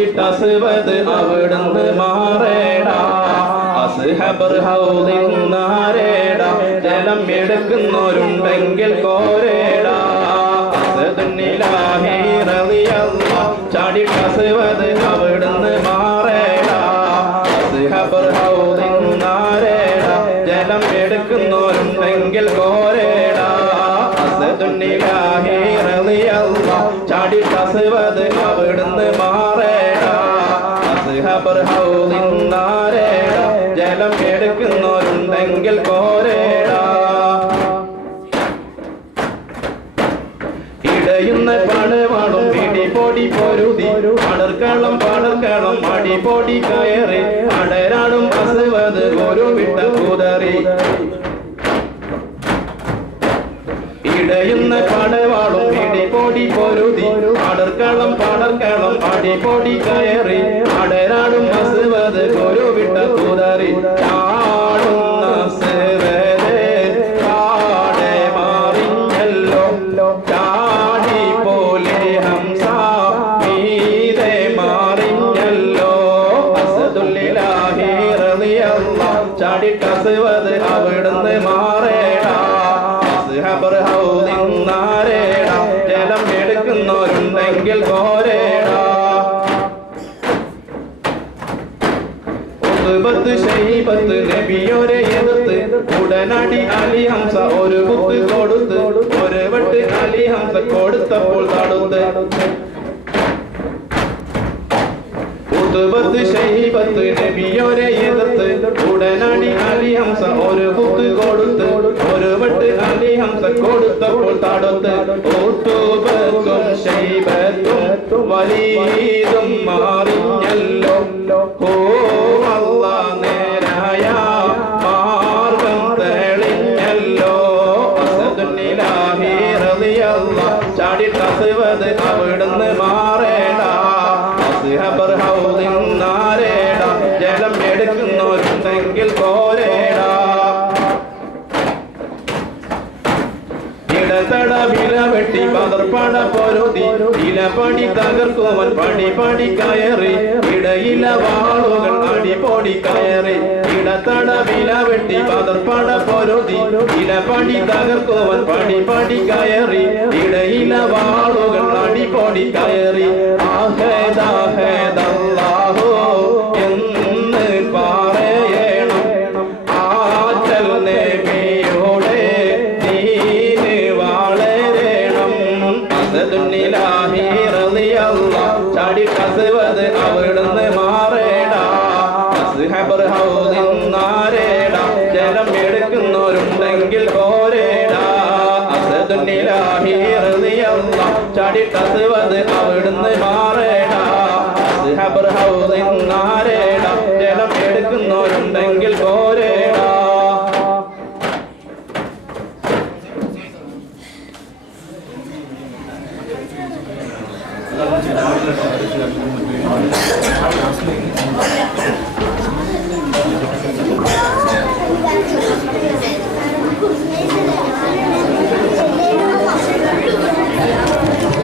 ചാടിട്ടസുവത് അവിടുന്ന് മാറേടാ അസ്ഹബർ ഹൗദിന്നാരേടാ ജലം എടുക്കുന്നവരുണ്ടെങ്കിൽ കോരേടാ അസ്ദുന്നിലാഹി റളിയല്ലാഹ് ചാടിട്ടസുവത് അവിടുന്ന് മാറേടാ അസ്ഹബർ ഹൗദിന്നാരേടാ ജലം എടുക്കുന്നവരുണ്ടെങ്കിൽ കോരേടാ അസ്ദുന്നിലാഹി റളിയല്ലാഹ് ചാടിട്ടസുവത് അവിടുന്ന് മാറേടാ അസ്ഹബർ ഹൗദിന്നാരേടാ ജലം എടുക്കുന്നവരുണ്ടെങ്കിൽ കോരേടാ ഇടയുന്ന പടവാളും പിടിപൊടി പൊരുതി പടർക്കളം അടിപൊടി കയറി അടരാടും അസുവത് ഒരു വിട്ട കുതറി ഇടയുന്ന പടവാളും പിടിപൊടി പൊരുതി പടർക്കളം അടിപൊടി കയറി അടരാടും അസുവത് ഒരു വിട്ട കുതറി ചാടുന്ന അസുവത് കാടെ മാറിഞ്ഞല്ലോ ചാടി പോലെ ഹംസ മീതെ മാറിഞ്ഞല്ലോ അസ്ദുല്ലിലാഹി റളിയല്ലാഹ് ചാടിട്ടസുവത് അവിടുന്ന് മാറേടാ അസ്ഹബർ ഹൗദിന്നാരേടാ ജലം എടുക്കുന്നവരുണ്ടെങ്കിൽ കോരേടാ ഉത്ബത്ത് ശൈബത്ത് നബിയോരെ എതിർത്ത് ഉടനടി അലി ഹംസ ഒരു കുത്ത് കൊടുത്ത് ഒരു വെട്ട് അലി ഹംസ കൊടുത്തപ്പോൾ തടുത്ത് ഉത്ബത്ത് ശൈബത്ത് നബിയോരെ എതിർത്ത് ഉടനടി അലി ഹംസ ഒരു കുത്ത് കൊടുത്ത് ഒരു വെട്ട് അലി ഹംസ കൊടുത്തപ്പോൾ തടുത്ത് ഉത്ബത്തും ശൈബത്തും വലീദും മാറിഞ്ഞല്ലോ ഓ അല്ലാഹ് നേരായ മാർഗം തെളിഞ്ഞല്ലോ അസ്ദുന്നിലാഹി റളിയല്ലാഹ് ചാടിട്ടസുവത് അവിടുന്ന് മാറേടാ അസ്ഹബർ ഹൗദിന്നാരേടാ ജലം എടുക്കുന്നവരുണ്ടെങ്കിൽ കോരേടാ ഇടതട വില വെട്ടി പതർപ്പട പൊരുതി ഇലപടി തകർക്കുവൻ പടി കയറി ഇടയില വാളുകൾ അടിപൊടി കയറി ഇടതട വില വെട്ടി പതർപ്പട പൊരുതി ഇലപടി തകർക്കുവൻ പടി കയറി ഇടയില വാളുകൾ അടിപൊടി കയറി ആഹേദാഹേദല്ലാഹു എന്ന് പറയണം ആറ്റൽ നബിയുടെ ദീന് വളരണം അസ്ദുന്നിലാഹി റളിയല്ലാഹ് ചാടിട്ടസുവത് അവിടുന്ന് മാറേടാ അസ്ഹബർ ഹൗദിന്നാരേടാ ജലം എടുക്കുന്നവരുണ്ടെങ്കിൽ കോരേടാ അസ്ദുന്നിലാഹി റളിയല്ലാഹ് ചാടിട്ടസുവത് അവിടുന്ന് മാറേടാ അസ്ഹബർ ഹൗദിന്നാരേടാ